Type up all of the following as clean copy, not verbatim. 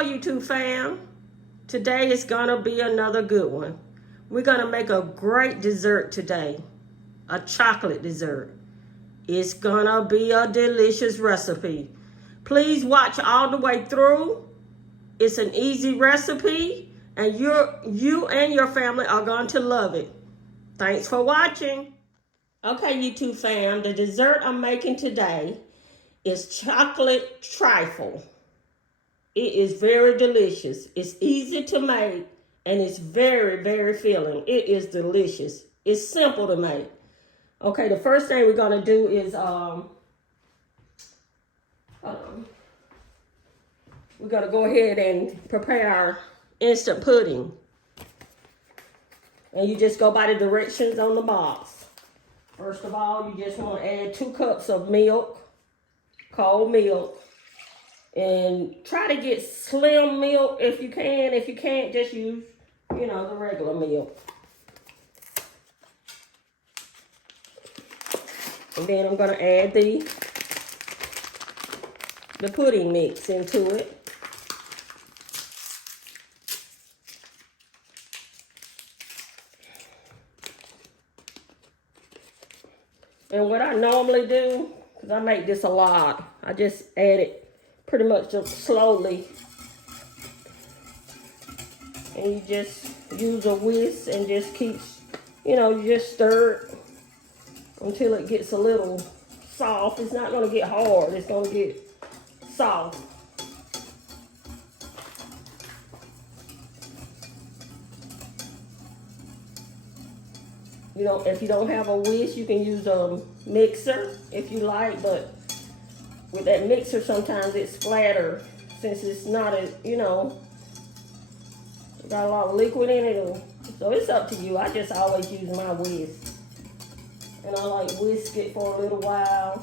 go, YouTube fam. Today is gonna be another good one. We're gonna make a great dessert today. A chocolate dessert. It's gonna be a delicious recipe. Please watch all the way through. It's an easy recipe and you and your family are going to love it. Thanks for watching. Okay, YouTube fam, the dessert I'm making today is chocolate trifle. It is very delicious. It's easy to make and it's very, very filling. It is delicious. It's simple to make. Okay, the first thing we're gonna do is we're gonna go ahead and prepare our instant pudding. And you just go by the directions on the box. First of all, you just want to add 2 cups of milk, cold milk. And try to get slim milk if you can. If you can't, just use, the regular milk. And then I'm going to add the pudding mix into it. And what I normally do, because I make this a lot, I just add it pretty much just slowly. And you just use a whisk and just keep, you just stir it until it gets a little soft. It's not going to get hard. It's going to get soft. If you don't have a whisk, you can use a mixer if you like, but with that mixer sometimes it splatters since it's not got a lot of liquid in it. So it's up to you. I just always use my whisk. And I like whisk it for a little while.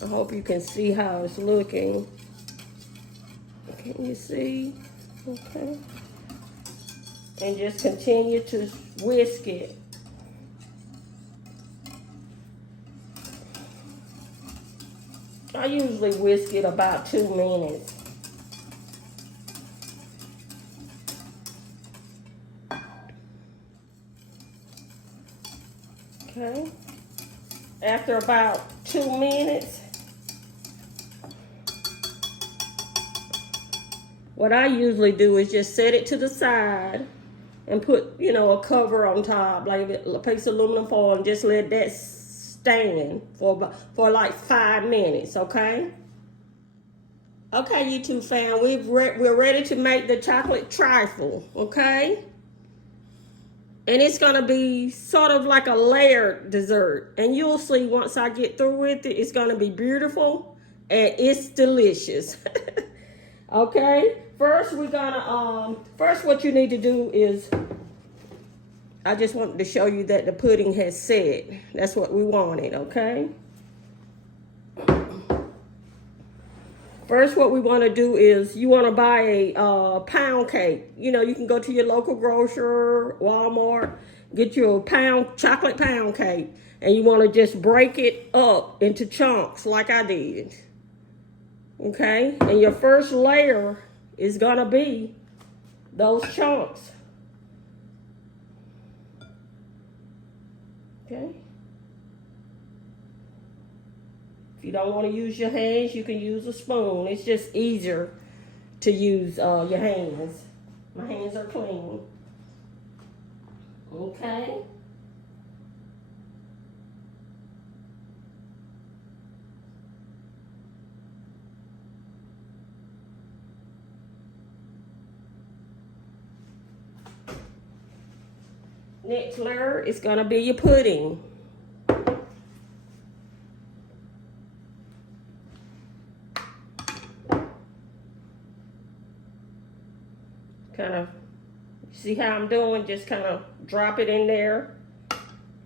I hope you can see how it's looking. Can you see? Okay. And just continue to whisk it. I usually whisk it about 2 minutes. Okay. After about 2 minutes, what I usually do is just set it to the side and put, a cover on top, like a piece of aluminum foil, and just let that stand for like 5 minutes, okay? Okay, YouTube fam, we're ready to make the chocolate trifle, okay? And it's gonna be sort of like a layered dessert. And you'll see once I get through with it, it's gonna be beautiful and it's delicious. Okay, first we're gonna, first what you need to do is, I just wanted to show you that the pudding has set. That's what we wanted, okay? First, what we want to do is you want to buy a pound cake. You can go to your local grocer, Walmart, get your chocolate pound cake, and you want to just break it up into chunks like I did. Okay? And your first layer is going to be those chunks. Okay? If you don't want to use your hands, you can use a spoon. It's just easier to use your hands. My hands are clean. Okay? Next layer is going to be your pudding. Kind of, see how I'm doing? Just kind of drop it in there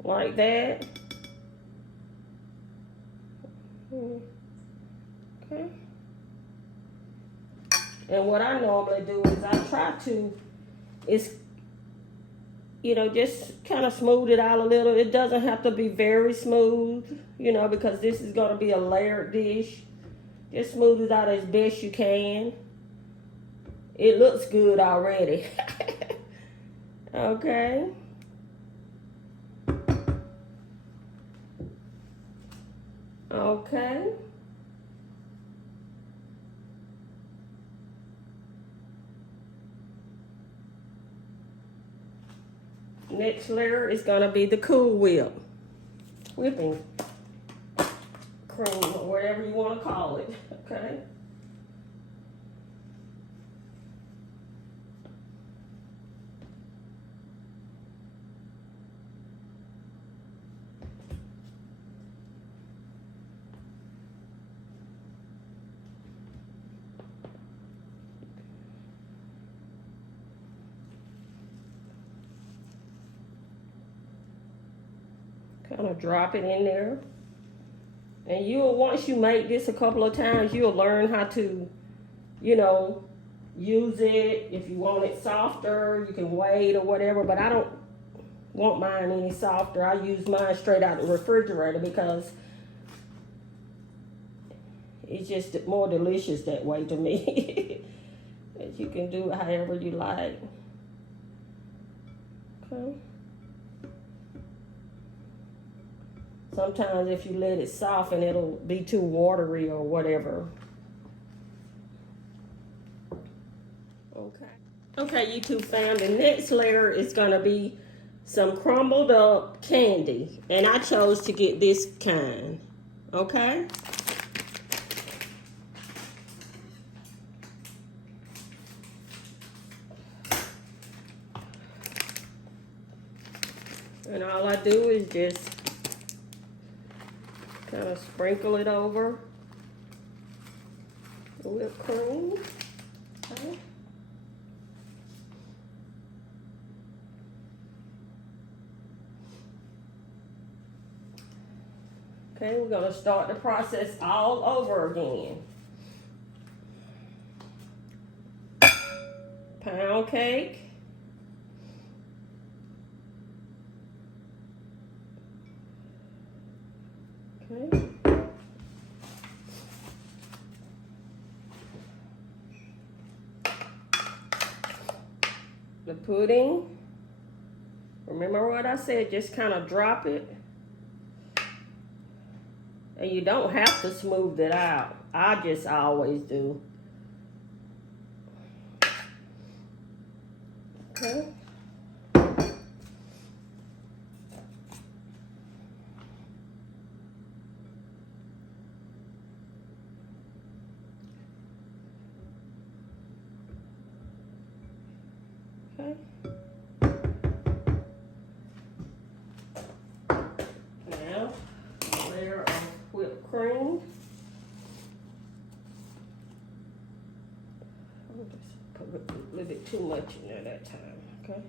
like that. Okay. And what I normally do is I try to, you know, just kind of smooth it out a little. It doesn't have to be very smooth, you know, because this is going to be a layered dish. Just smooth it out as best you can. It looks good already. Okay. Okay. Next layer is going to be the Cool Whip. Whipping cream or whatever you want to call it. Okay. Kind of drop it in there. And you'll, once you make this a couple of times, you'll learn how to, you know, use it. If you want it softer, you can wait or whatever, but I don't want mine any softer. I use mine straight out of the refrigerator because it's just more delicious that way to me. But you can do it however you like. Okay. Sometimes if you let it soften, it'll be too watery or whatever. Okay. Okay, YouTube fam, the next layer is going to be some crumbled up candy. And I chose to get this kind. Okay? And all I do is just kind of sprinkle it over the whipped cream. Okay. Okay, we're going to start the process all over again. Pound cake. Okay. The pudding. Remember what I said, just kind of drop it. And you don't have to smooth it out. I just always do. Okay. Okay. Now, a layer of whipped cream. I'll just put a little bit too much in there that time, okay?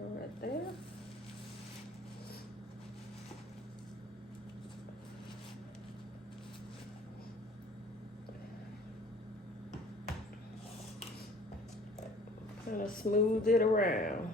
Right there. Kind of smooth it around.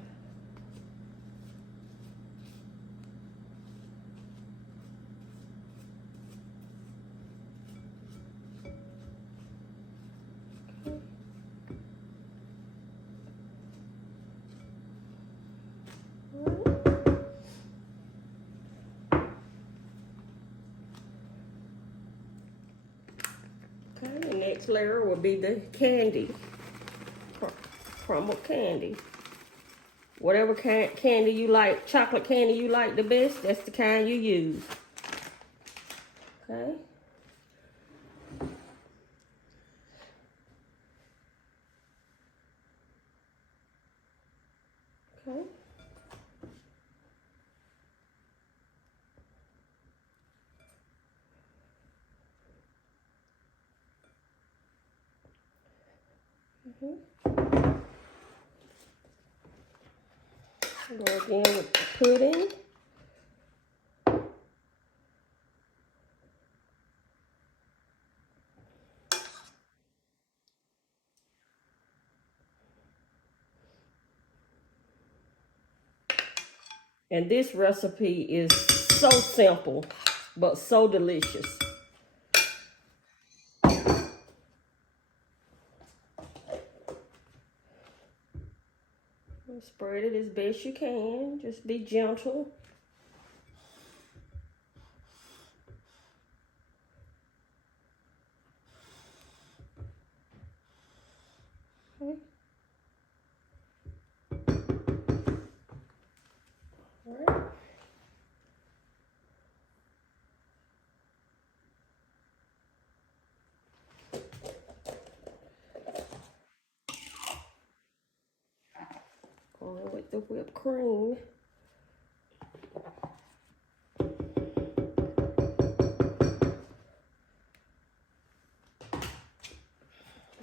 Okay, the next layer will be the candy. Crumbled candy. Whatever candy you like, chocolate candy you like the best, that's the kind you use. Okay. Okay. Go again with the pudding. And this recipe is so simple, but so delicious. Spread it as best you can. Just be gentle. Okay. All right. Going with the whipped cream.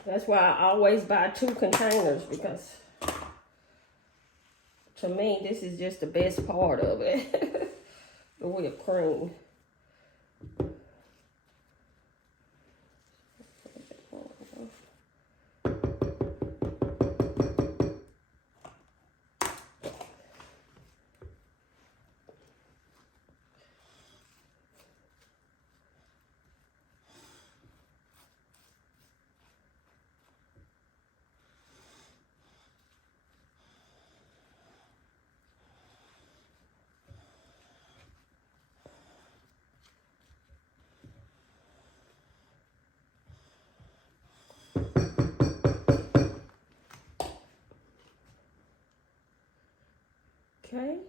That's why I always buy 2 containers, because to me, this is just the best part of it. The whipped cream. Okay.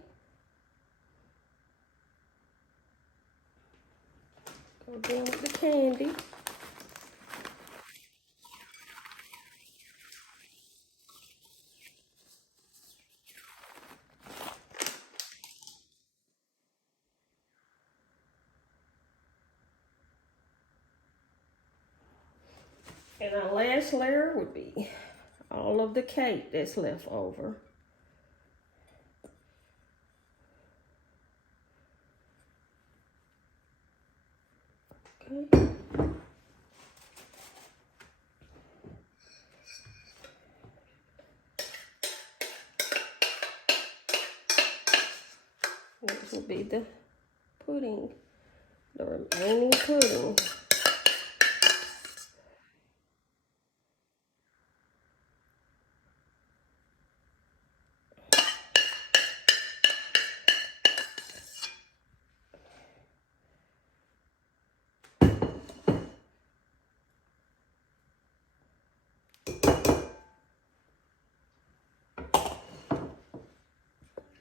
Go down with the candy. And our last layer would be all of the cake that's left over. Okay. This will be the pudding, the remaining pudding.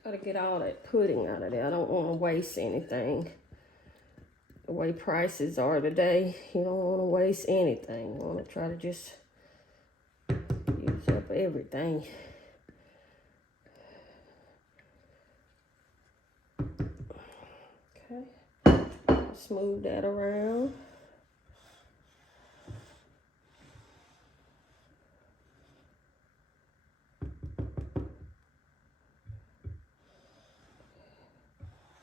Gotta get all that pudding out of there. I don't want to waste anything. The way prices are today, you don't want to waste anything. You want to try to just use up everything. Okay, smooth that around.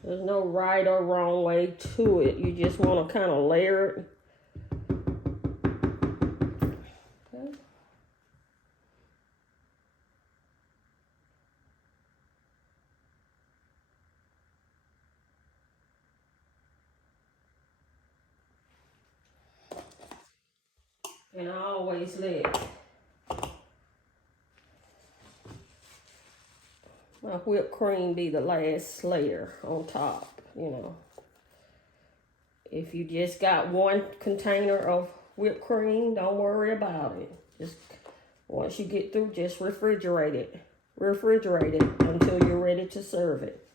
There's no right or wrong way to it. You just want to kind of layer it. Okay. And I always let my whipped cream be the last layer on top, you know. If you just got 1 container of whipped cream, don't worry about it. Just once you get through, just refrigerate it. Refrigerate it until you're ready to serve it.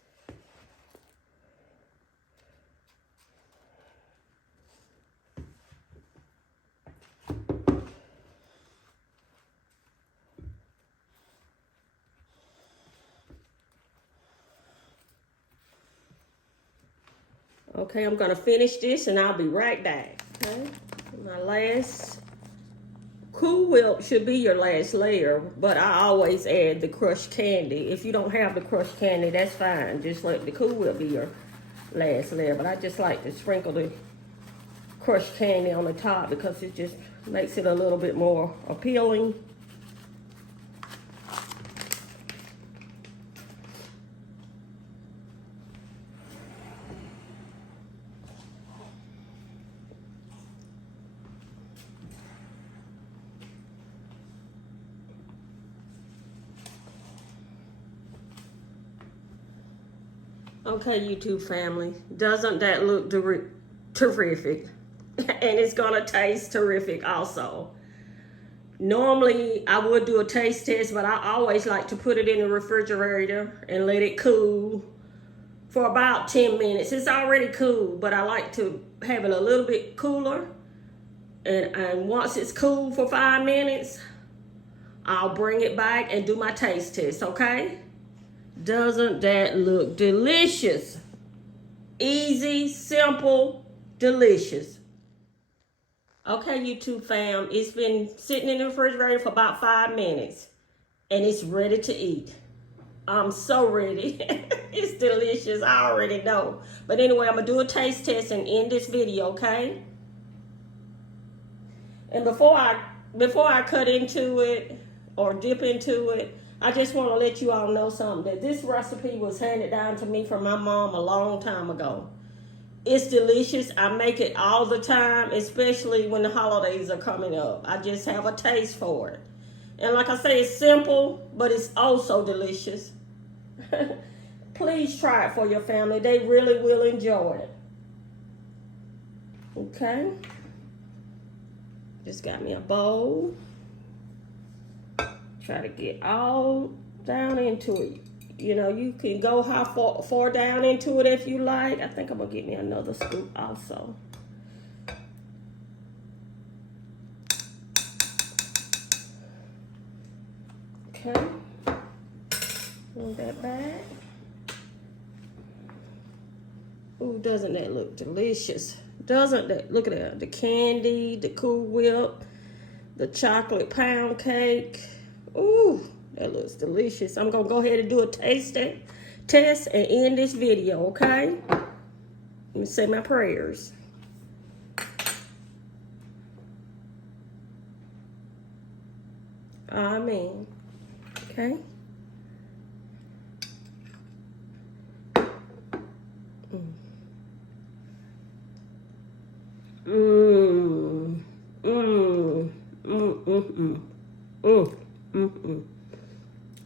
Okay, I'm gonna finish this and I'll be right back. Okay, my last Cool Whip should be your last layer, but I always add the crushed candy. If you don't have the crushed candy, that's fine. Just let the Cool Whip be your last layer. But I just like to sprinkle the crushed candy on the top because it just makes it a little bit more appealing. Okay, YouTube family, doesn't that look terrific? And it's gonna taste terrific also. Normally, I would do a taste test, but I always like to put it in the refrigerator and let it cool for about 10 minutes. It's already cool, but I like to have it a little bit cooler. And once it's cool for 5 minutes, I'll bring it back and do my taste test, okay? Doesn't that look delicious? Easy, simple, delicious. Okay, YouTube fam, it's been sitting in the refrigerator for about 5 minutes, and it's ready to eat. I'm so ready. It's delicious, I already know. But anyway, I'm gonna do a taste test and end this video, okay? And before I cut into it or dip into it, I just want to let you all know something, that this recipe was handed down to me from my mom a long time ago. It's delicious. I make it all the time, especially when the holidays are coming up. I just have a taste for it. And like I say, it's simple, but it's also delicious. Please try it for your family. They really will enjoy it. Okay. Just got me a bowl. Try to get all down into it. You know, you can go how far down into it if you like. I think I'm gonna get me another scoop also. Okay. Move that back. Ooh, doesn't that look delicious? Doesn't that? Look at that. The candy, the Cool Whip, the chocolate pound cake. Ooh, that looks delicious. I'm gonna go ahead and do a taste test and end this video, okay? Let me say my prayers. Amen. Okay.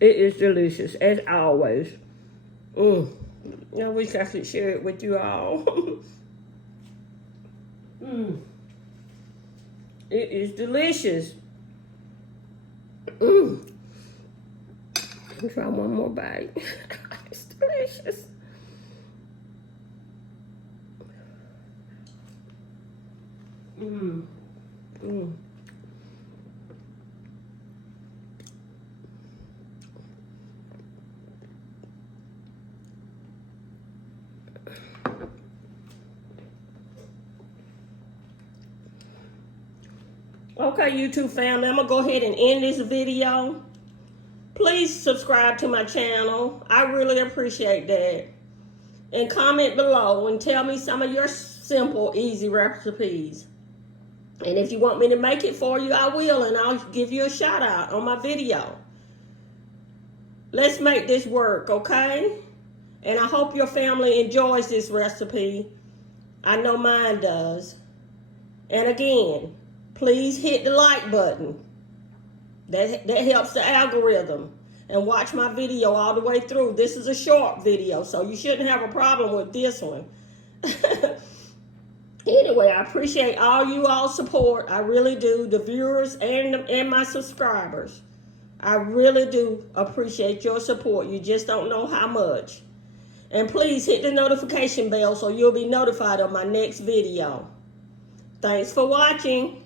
It is delicious as always. I wish I could share it with you all. It is delicious. Let me try one more bite. It's delicious. Okay, YouTube family, I'm gonna go ahead and end this video. Please subscribe to my channel. I really appreciate that. And comment below and tell me some of your simple, easy recipes. And if you want me to make it for you, I will, and I'll give you a shout out on my video. Let's make this work, okay? And I hope your family enjoys this recipe. I know mine does. And again, please hit the like button. That helps the algorithm. And watch my video all the way through. This is a short video, so you shouldn't have a problem with this one. Anyway, I appreciate all you all support. I really do. The viewers and my subscribers. I really do appreciate your support. You just don't know how much. And please hit the notification bell so you'll be notified of my next video. Thanks for watching.